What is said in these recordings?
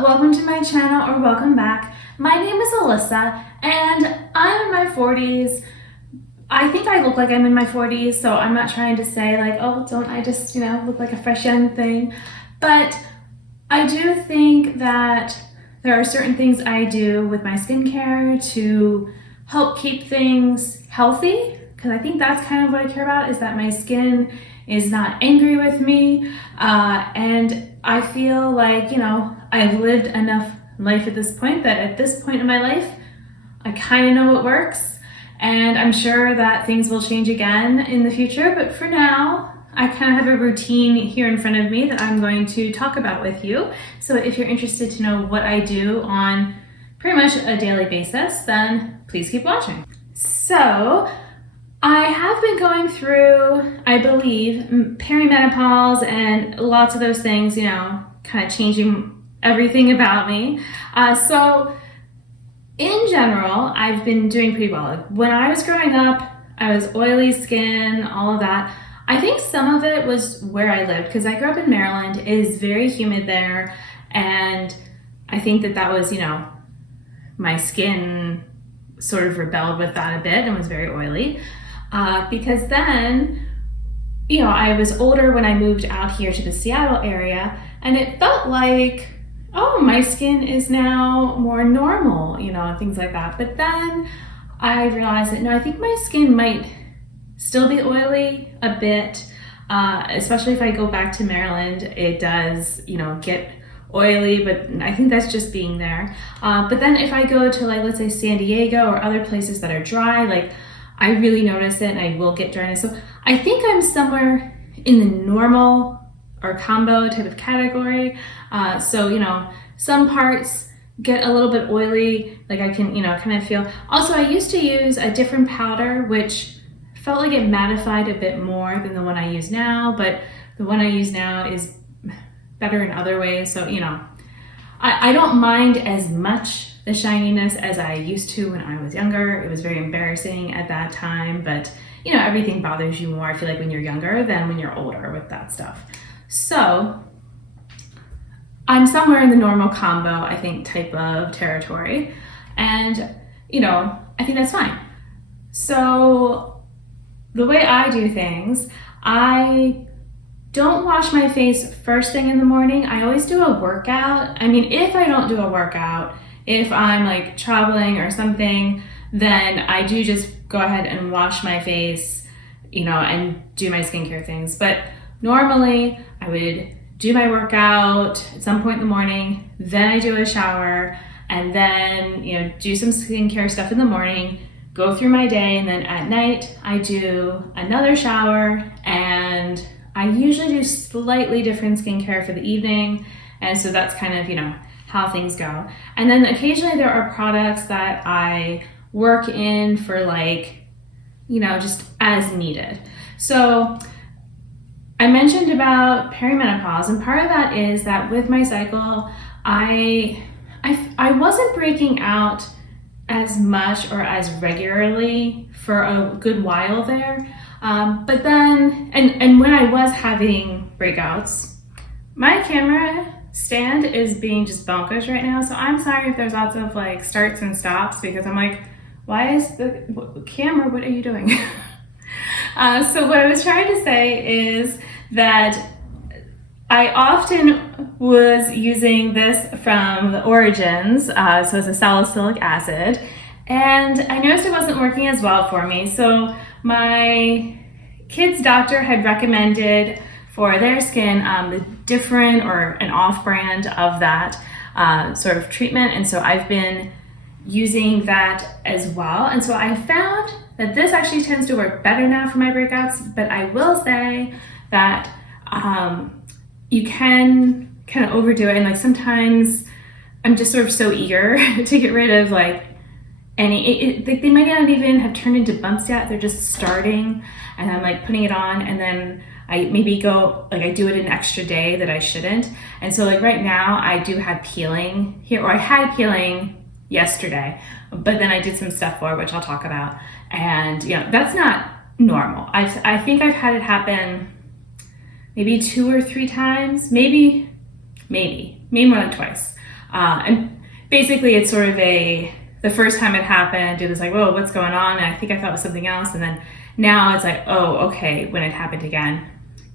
welcome to my channel, or welcome back. My name is Alyssa and I'm in my 40s. I think I look like I'm in my 40s, so I'm not trying to say like, oh, don't I just, look like a fresh young thing. But I do think that there are certain things I do with my skincare to help keep things healthy, because I think that's kind of what I care about, is that my skin is not angry with me, and I feel like, I've lived enough life at this point that at this point in my life, I kind of know what works, and I'm sure that things will change again in the future, but for now, I kind of have a routine here in front of me that I'm going to talk about with you. So if you're interested to know what I do on pretty much a daily basis, then please keep watching. So I have been going through, I believe, perimenopause and lots of those things, kind of changing everything about me. So in general, I've been doing pretty well. Like, when I was growing up, I was oily skin, all of that. I think some of it was where I lived, because I grew up in Maryland. It is very humid there, and I think that was, my skin sort of rebelled with that a bit and was very oily. Because then, I was older when I moved out here to the Seattle area, and it felt like, oh, my skin is now more normal, and things like that. But then I realized that, no, I think my skin might still be oily a bit, especially if I go back to Maryland. It does, get oily, but I think that's just being there. But then if I go to, like, let's say San Diego or other places that are dry, like, I really notice it and I will get dryness. So I think I'm somewhere in the normal or combo type of category. So, some parts get a little bit oily, like I can, kind of feel. Also, I used to use a different powder, which felt like it mattified a bit more than the one I use now, but the one I use now is better in other ways. So, I don't mind as much the shininess as I used to when I was younger. It was very embarrassing at that time, but everything bothers you more, I feel like, when you're younger than when you're older with that stuff. So I'm somewhere in the normal combo, I think, type of territory. And, I think that's fine. So the way I do things, I don't wash my face first thing in the morning. I always do a workout. I mean, if I don't do a workout, if I'm like traveling or something, then I do just go ahead and wash my face, and do my skincare things. But normally I would do my workout at some point in the morning, then I do a shower, and then, do some skincare stuff in the morning, go through my day, and then at night I do another shower, and I usually do slightly different skincare for the evening. And so that's kind of, how things go. And then occasionally there are products that I work in for, like, just as needed. So I mentioned about perimenopause, and part of that is that with my cycle, I wasn't breaking out as much or as regularly for a good while there. But then, and when I was having breakouts, my camera stand is being just bonkers right now. So I'm sorry if there's lots of like starts and stops, because I'm like, why is the camera, what are you doing? So what I was trying to say is that I often was using this from the Origins, so it's a salicylic acid, and I noticed it wasn't working as well for me. So my kid's doctor had recommended for their skin the different or an off-brand of that sort of treatment, and so I've been using that as well. And so I found that this actually tends to work better now for my breakouts, but I will say that you can kind of overdo it, and like sometimes I'm just sort of so eager to get rid of like they might not even have turned into bumps yet, they're just starting, and I'm like putting it on, and then I maybe go, like, I do it an extra day that I shouldn't. And so like right now I do have peeling here, or I had peeling yesterday, but then I did some stuff for it, which I'll talk about, and that's not normal. I think I've had it happen maybe 2 or 3 times, maybe more than twice. And basically it's sort of the first time it happened, it was like, whoa, what's going on? And I think I thought it was something else. And then now it's like, oh, okay, when it happened again,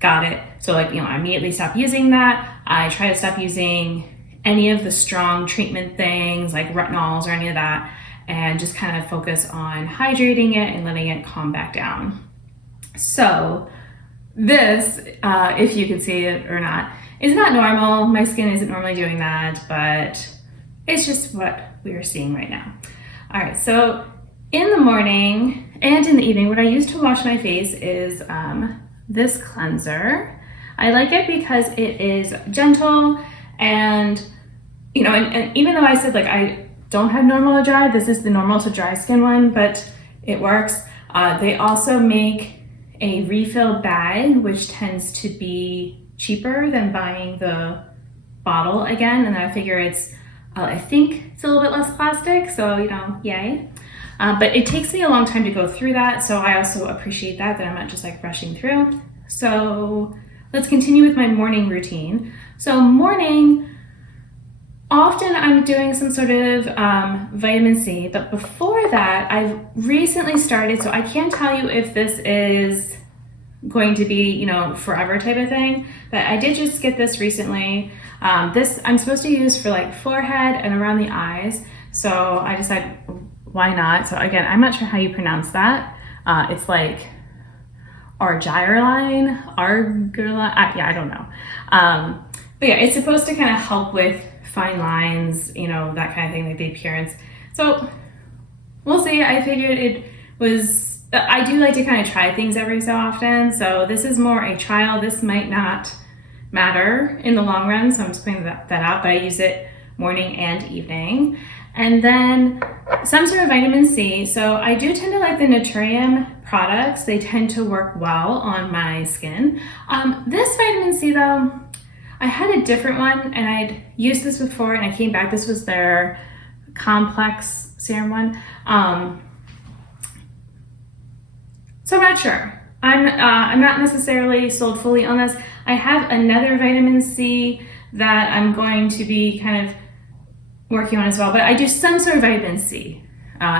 got it. So like, I immediately stopped using that. I try to stop using any of the strong treatment things like retinols or any of that, and just kind of focus on hydrating it and letting it calm back down. So this, if you can see it or not, is not normal. My skin isn't normally doing that, but it's just what we are seeing right now. All right, so in the morning and in the evening, what I use to wash my face is this cleanser. I like it because it is gentle, and and even though I said like I don't have normal to dry, this is the normal to dry skin one, but it works. They also make a refill bag, which tends to be cheaper than buying the bottle again, and I figure I think it's a little bit less plastic, so yay. But it takes me a long time to go through that, so I also appreciate that I'm not just like rushing through. So let's continue with my morning routine. So morning, often I'm doing some sort of vitamin C, but before that, I've recently started, so I can't tell you if this is going to be, forever type of thing, but I did just get this recently. This I'm supposed to use for like forehead and around the eyes, so I decided why not. So again, I'm not sure how you pronounce that. It's like argireline, I don't know. But yeah, it's supposed to kind of help with fine lines, that kind of thing, like the appearance. So we'll see. I figured I do like to kind of try things every so often. So this is more a trial. This might not matter in the long run, so I'm just putting that out, but I use it morning and evening. And then some sort of vitamin C. So I do tend to like the Naturium products. They tend to work well on my skin. This vitamin C though, I had a different one and I'd used this before and I came back. This was their complex serum one. So I'm not sure. I'm not necessarily sold fully on this. I have another vitamin C that I'm going to be kind of working on as well, but I do some sort of vitamin C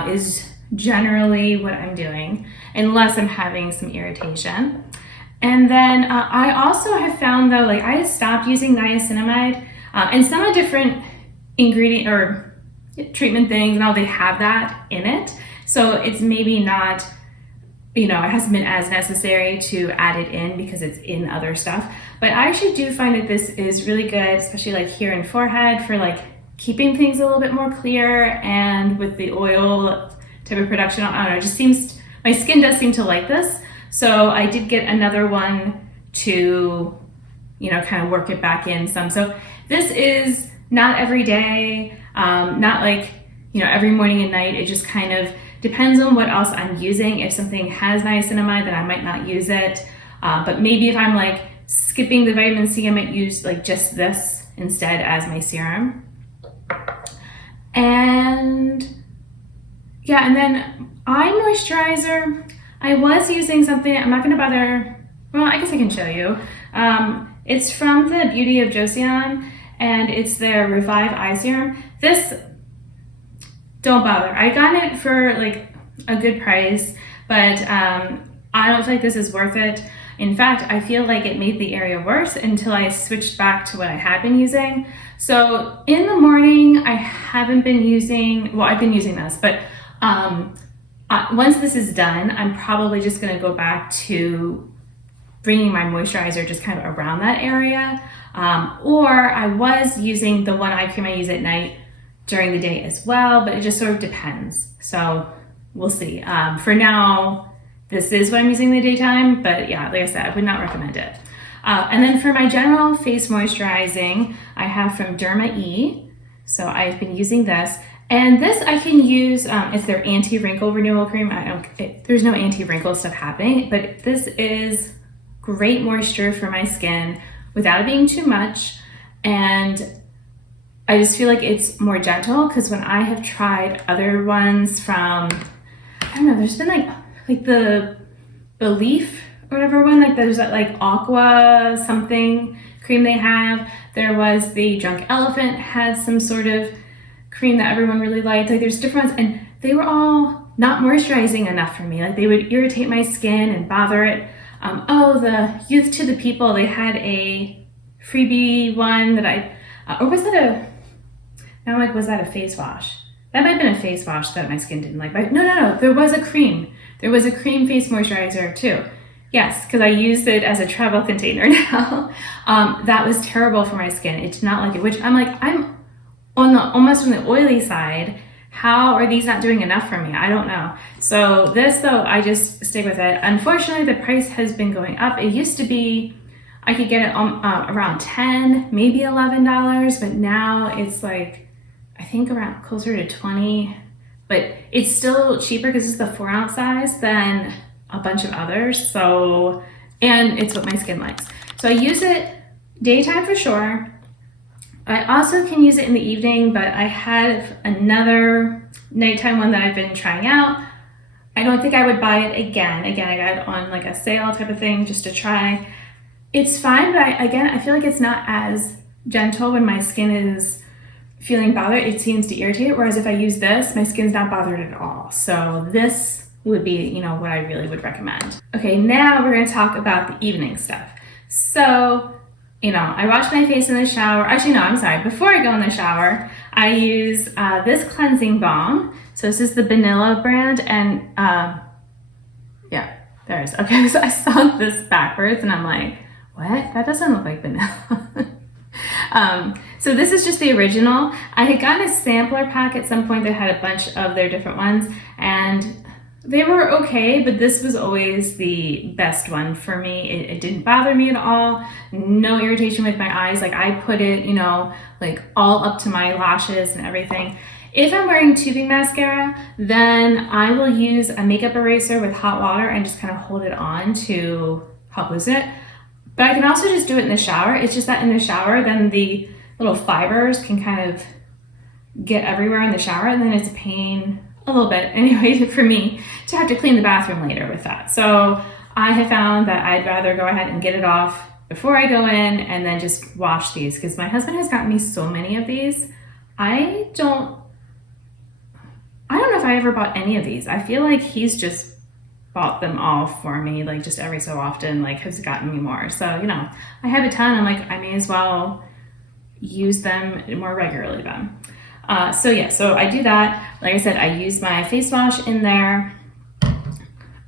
is generally what I'm doing, unless I'm having some irritation. And then I also have found though, like I stopped using niacinamide, and some of different ingredient or treatment things and all, they have that in it. So it's maybe not, it hasn't been as necessary to add it in because it's in other stuff. But I actually do find that this is really good, especially like here in forehead, for like keeping things a little bit more clear, and with the oil type of production, I don't know, it just seems, my skin does seem to like this. So I did get another one to, kind of work it back in some. So this is not every day, not like, every morning and night. It just kind of depends on what else I'm using. If something has niacinamide, then I might not use it. But maybe if I'm like skipping the vitamin C, I might use like just this instead as my serum. And yeah, and then eye moisturizer, I was using something, I'm not gonna bother, well, I guess I can show you. It's from the Beauty of Joseon, and it's their Revive Eye Serum. This, don't bother. I got it for like a good price, but I don't feel like this is worth it. In fact, I feel like it made the area worse until I switched back to what I had been using. So in the morning, I haven't been using, well, I've been using this, but once this is done, I'm probably just gonna go back to bringing my moisturizer just kind of around that area. Or I was using the one eye cream I use at night during the day as well, but it just sort of depends. So we'll see. For now, this is what I'm using in the daytime, but yeah, like I said, I would not recommend it. And then for my general face moisturizing, I have from Derma E. So I've been using this. And this I can use, it's their anti-wrinkle renewal cream. There's no anti-wrinkle stuff happening, but this is great moisture for my skin without it being too much. And I just feel like it's more gentle, because when I have tried other ones from, I don't know, there's been like the leaf or whatever one, like there's that like aqua something cream they have. There was the Drunk Elephant had some sort of cream that everyone really liked. Like there's different ones, and they were all not moisturizing enough for me. Like they would irritate my skin and bother it. The Youth to the People, they had a freebie one that or was that was that a face wash? That might have been a face wash that my skin didn't like. But no, there was a cream. There was a cream face moisturizer too. Yes, because I used it as a travel container now. That was terrible for my skin. It did not like it, which I'm like, I'm almost on the oily side. How are these not doing enough for me? I don't know. So this though, I just stick with it. Unfortunately, the price has been going up. It used to be, I could get it around $10, maybe $11, but now it's like, I think around closer to 20, but it's still cheaper because it's the 4-ounce size than a bunch of others. So, and it's what my skin likes. So I use it daytime for sure. I also can use it in the evening, but I have another nighttime one that I've been trying out. I don't think I would buy it again. Again, I got it on like a sale type of thing just to try. It's fine, but I feel like it's not as gentle when my skin is feeling bothered. It seems to irritate it, whereas if I use this, my skin's not bothered at all. So this would be, what I really would recommend. Okay, now we're gonna talk about the evening stuff. So, I wash my face in the shower. Actually, no, I'm sorry. Before I go in the shower, I use this cleansing balm. So this is the Vanilla brand, and yeah, there it is. Okay, so I saw this backwards, and I'm like, what? That doesn't look like vanilla. So this is just the original. I had gotten a sampler pack at some point that had a bunch of their different ones, and they were okay, but this was always the best one for me. It didn't bother me at all. No irritation with my eyes. Like I put it, like all up to my lashes and everything. If I'm wearing tubing mascara, then I will use a makeup eraser with hot water and just kind of hold it on to help loosen it. But I can also just do it in the shower. It's just that in the shower, then the little fibers can kind of get everywhere in the shower, and then it's a pain a little bit anyway for me to have to clean the bathroom later with that. So I have found that I'd rather go ahead and get it off before I go in and then just wash these, because my husband has gotten me so many of these. I don't know if I ever bought any of these. I feel like he's just bought them all for me, like just every so often, like has gotten me more. So, I have a ton. I'm like, I may as well use them more regularly then. So I do that. Like I said, I use my face wash in there.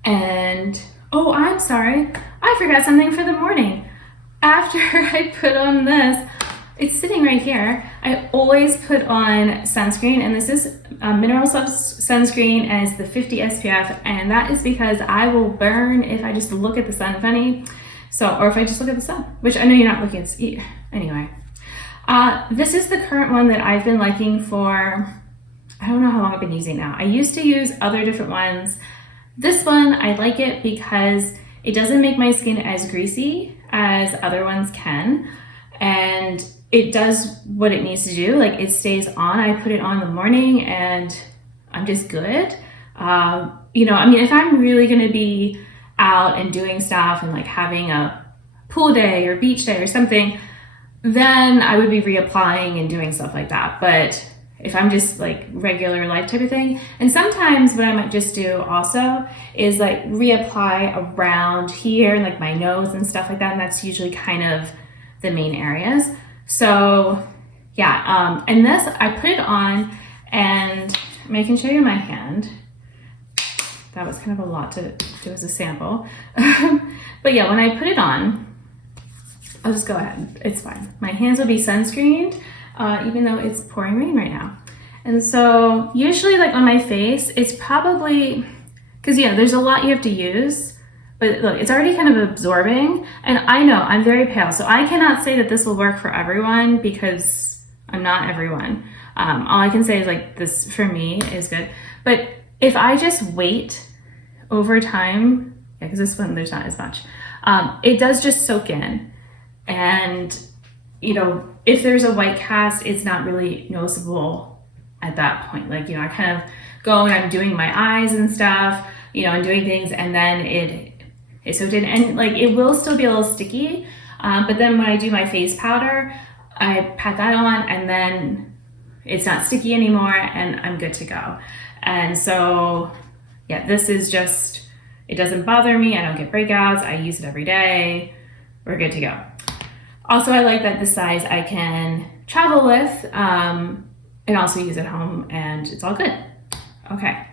And, oh, I'm sorry. I forgot something for the morning. After I put on this, it's sitting right here. I always put on sunscreen, and this is Mineral sunscreen, and it's the 50 SPF, and that is because I will burn if I just look at the sun funny. Or if I just look at the sun, which I know you're not looking at. Anyway, this is the current one that I've been liking for, I don't know how long I've been using now. I used to use other different ones. This one, I like it because it doesn't make my skin as greasy as other ones can, and it does what it needs to do. Like it stays on. I put it on in the morning and I'm just good. If I'm really gonna be out and doing stuff and like having a pool day or beach day or something, then I would be reapplying and doing stuff like that. But if I'm just like regular life type of thing, and sometimes what I might just do also is like reapply around here and like my nose and stuff like that, and that's usually kind of the main areas. So yeah, and this, I put it on, and I can show you my hand. That was kind of a lot to do as a sample. But yeah, when I put it on, I'll just go ahead, it's fine. My hands will be sunscreened, even though it's pouring rain right now. And so usually like on my face, it's probably, because there's a lot you have to use. But look, it's already kind of absorbing, and I know I'm very pale, so I cannot say that this will work for everyone because I'm not everyone. All I can say is like this for me is good. But if I just wait over time, because this one there's not as much, it does just soak in. And if there's a white cast, it's not really noticeable at that point. Like I kind of go and I'm doing my eyes and stuff, and doing things, and then it soaked in, and like it will still be a little sticky, But then when I do my face powder, I pat that on and then it's not sticky anymore and I'm good to go. And so, yeah, this is just, it doesn't bother me. I don't get breakouts. I use it every day. We're good to go. Also, I like that the size I can travel with and also use at home, and it's all good. Okay.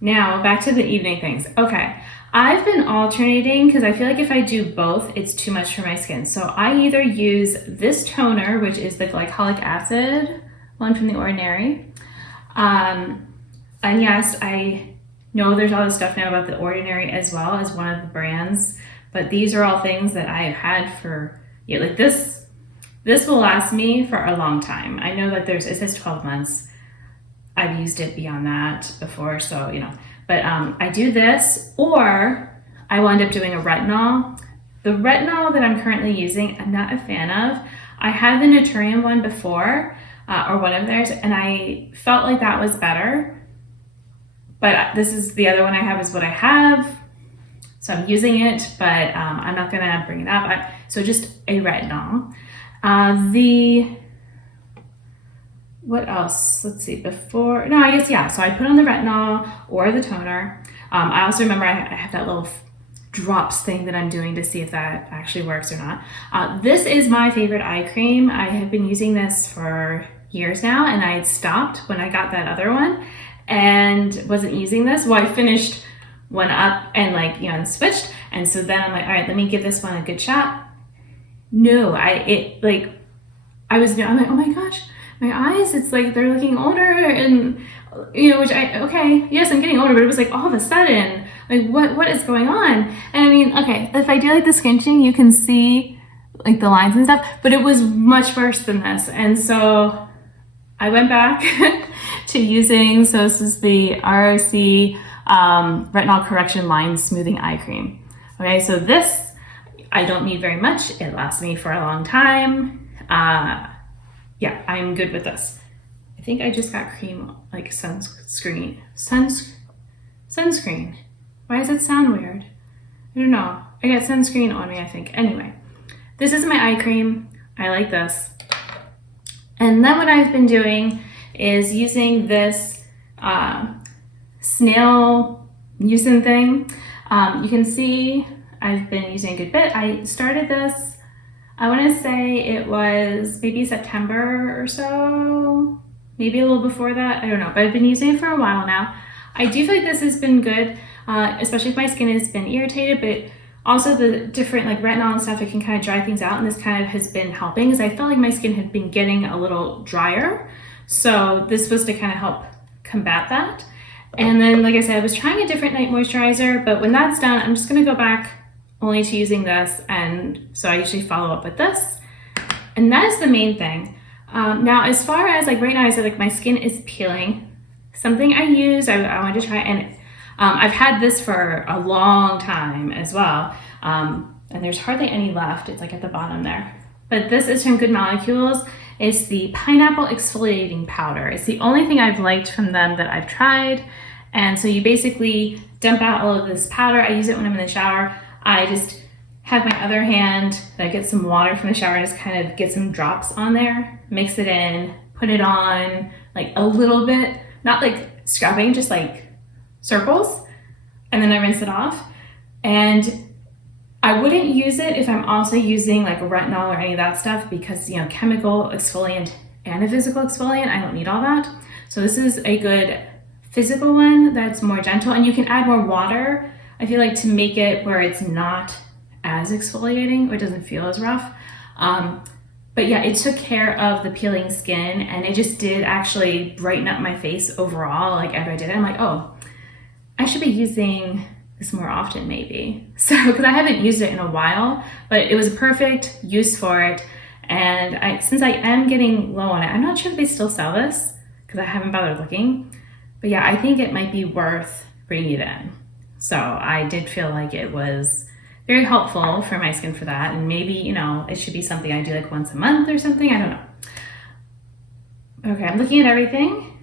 Now back to the evening things. Okay. I've been alternating because I feel like if I do both, it's too much for my skin. So I either use this toner, which is the glycolic acid one from The Ordinary. And yes, I know there's all this stuff now about The Ordinary as well as one of the brands, but these are all things that I have had for, yeah, like this will last me for a long time. I know that it says 12 months. I've used it beyond that before, so, you know. But I do this, or I will end up doing a retinol. The retinol that I'm currently using, I'm not a fan of. I had the Naturium one before, or one of theirs, and I felt like that was better. But this is the other one I have is what I have. So I'm using it, but I'm not gonna bring it up. So just a retinol. What else? Let's see, so I put on the retinol or the toner. I also remember I have that little drops thing that I'm doing to see if that actually works or not. This is my favorite eye cream. I have been using this for years now, and I had stopped when I got that other one and wasn't using this. Well, I finished one up and switched. And so then I'm like, all right, let me give this one a good shot. No, I'm like, oh my gosh, my eyes, it's like they're looking older, and okay, yes, I'm getting older, but it was like all of a sudden, like what is going on? And I mean, okay, if I do like the squinching, you can see like the lines and stuff, but it was much worse than this. And so I went back to using, so this is the ROC Retinol Correction Line Smoothing Eye Cream. Okay, so this, I don't need very much. It lasts me for a long time. Yeah, I'm good with this. I think I just got cream, like sunscreen. Sunscreen. Why does it sound weird? I don't know. I got sunscreen on me, I think. Anyway, this is my eye cream. I like this. And then what I've been doing is using this snail mucin thing. You can see I've been using a good bit. I started this, I want to say it was maybe September or so, maybe a little before that, I don't know, but I've been using it for a while now. I do feel like this has been good, especially if my skin has been irritated, but also the different like retinol and stuff, it can kind of dry things out, and this kind of has been helping because I felt like my skin had been getting a little drier. So this was to kind of help combat that. And then, like I said, I was trying a different night moisturizer, but when that's done, I'm just gonna go back only to using this, and so I usually follow up with this, and that is the main thing. Now, as far as like right now, I said like my skin is peeling. Something I use, I wanted to try, and I've had this for a long time as well, and there's hardly any left. It's like at the bottom there. But this is from Good Molecules. It's the pineapple exfoliating powder. It's the only thing I've liked from them that I've tried. And so you basically dump out all of this powder. I use it when I'm in the shower. I just have my other hand, I get some water from the shower, just kind of get some drops on there, mix it in, put it on like a little bit, not like scrubbing, just like circles, and then I rinse it off. And I wouldn't use it if I'm also using like a retinol or any of that stuff because, you know, chemical exfoliant and a physical exfoliant, I don't need all that. So this is a good physical one that's more gentle, and you can add more water, I feel like, to make it where it's not as exfoliating or it doesn't feel as rough. But yeah, it took care of the peeling skin, and it just did actually brighten up my face overall. Like after I did it, I'm like, oh, I should be using this more often maybe. So, because I haven't used it in a while, but it was a perfect use for it. And since I am getting low on it, I'm not sure if they still sell this because I haven't bothered looking. But yeah, I think it might be worth bringing it in. So I did feel like it was very helpful for my skin for that. And maybe, you know, it should be something I do like once a month or something. I don't know. Okay, I'm looking at everything.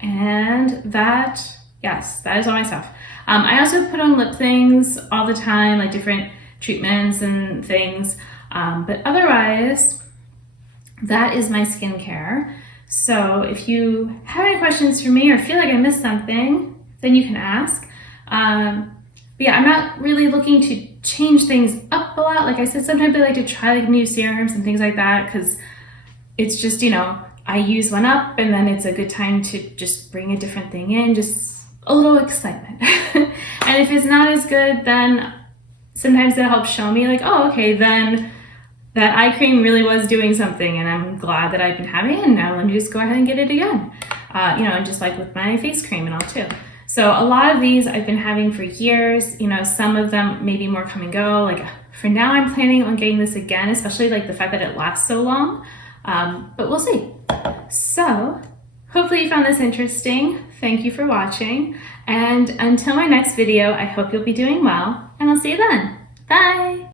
And that, yes, that is all my stuff. I also put on lip things all the time, like different treatments and things. But otherwise, that is my skincare. So if you have any questions for me or feel like I missed something, then you can ask. But yeah, I'm not really looking to change things up a lot. Like I said, sometimes I like to try like new serums and things like that because it's just, I use one up and then it's a good time to just bring a different thing in, just a little excitement. And if it's not as good, then sometimes it helps show me like, oh, okay, then that eye cream really was doing something and I'm glad that I've been having it, and now let me just go ahead and get it again. And just like with my face cream and all too. So a lot of these I've been having for years, some of them maybe more come and go. Like for now I'm planning on getting this again, especially like the fact that it lasts so long, but we'll see. So hopefully you found this interesting. Thank you for watching. And until my next video, I hope you'll be doing well, and I'll see you then. Bye.